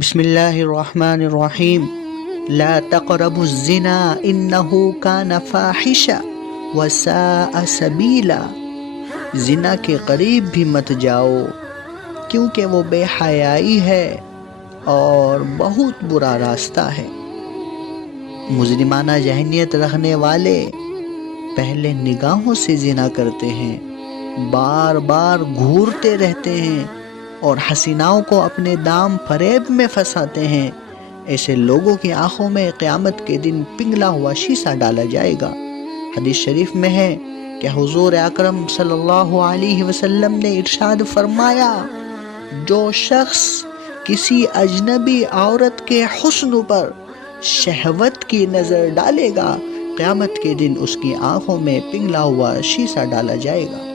بسم اللہ الرحمن الرحیم لا تقربوا الزنا انه كان فاحشا وساء سبیلا۔ زنا کے قریب بھی مت جاؤ کیونکہ وہ بے حیائی ہے اور بہت برا راستہ ہے۔ مجرمانہ ذہنیت رکھنے والے پہلے نگاہوں سے زنا کرتے ہیں، بار بار گھورتے رہتے ہیں اور حسیناؤں کو اپنے دام فریب میں پھنساتے ہیں۔ ایسے لوگوں کی آنکھوں میں قیامت کے دن پنگلا ہوا شیشہ ڈالا جائے گا۔ حدیث شریف میں ہے کہ حضور اکرم صلی اللہ علیہ وسلم نے ارشاد فرمایا، جو شخص کسی اجنبی عورت کے حسن پر شہوت کی نظر ڈالے گا، قیامت کے دن اس کی آنکھوں میں پنگلا ہوا شیشہ ڈالا جائے گا۔